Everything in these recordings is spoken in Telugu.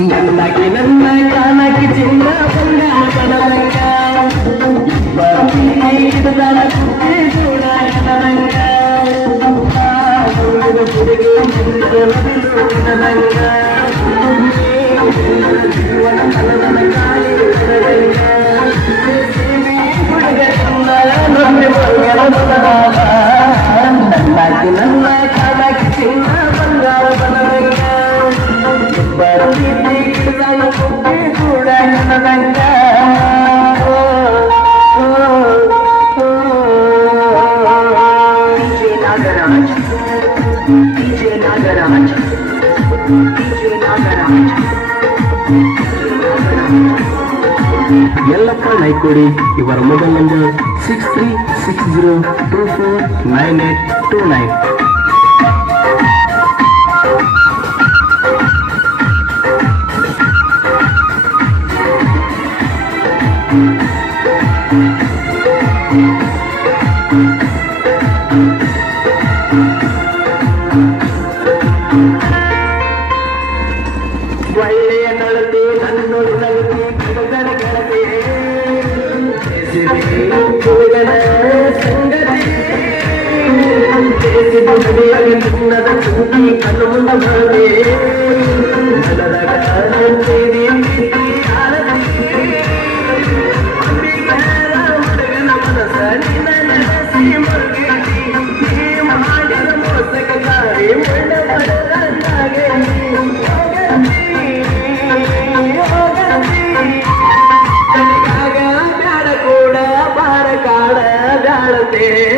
నన్నకి నన్న కానకి చిన్న బంగారంగా ಯಲ್ಲಪ್ಪ ನಾಯ್ಕೋಡಿ ಇವರ mobile number six three six zero two four nine eight two nine సంగతి కన్నున్న de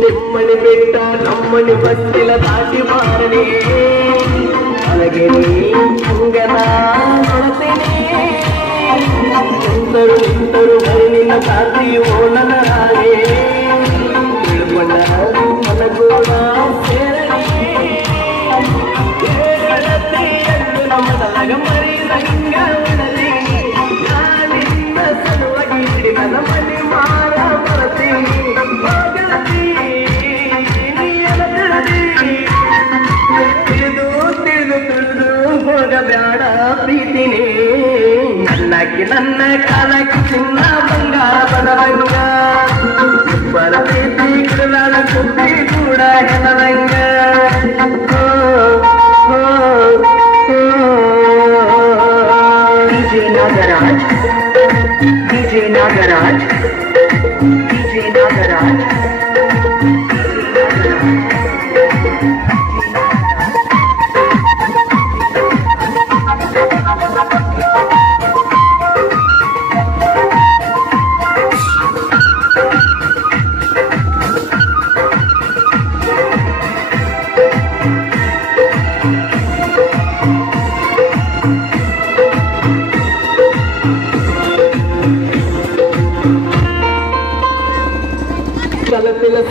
నిమ్మని బిడ్డ నమ్మని బస్తిల దాటి మారని. అలాగే ఉంగనా కొడతనే ఇంతరు ఇంతరు మరి నిన్న கணக்கு நன்ன கணக்கு? சின்ன பங்கா பதவங்க பல பேசி கிடலான குட்டி கூட விஜய் நாகராஜ். விஜய் நாகராஜ்.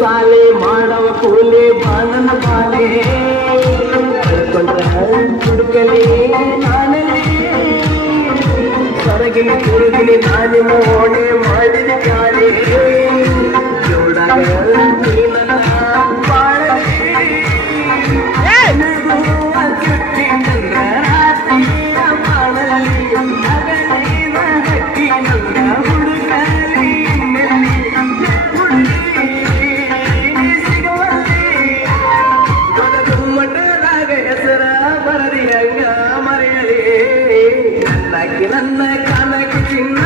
ಸಾಲೆ ಮಾಡವ ಕೂಲೆ ಬಾನನ ಬಾಲೆ ಹುಡುಕಲಿ ನಾನೇ ಸರಗಿನ ತಿರುಗಿಲಿ ನಾನಿ ಮೋಣೆ ಮಾಡಿದ ಕಾಲೇ കണക്കിനെന്ന് കണക്കിന്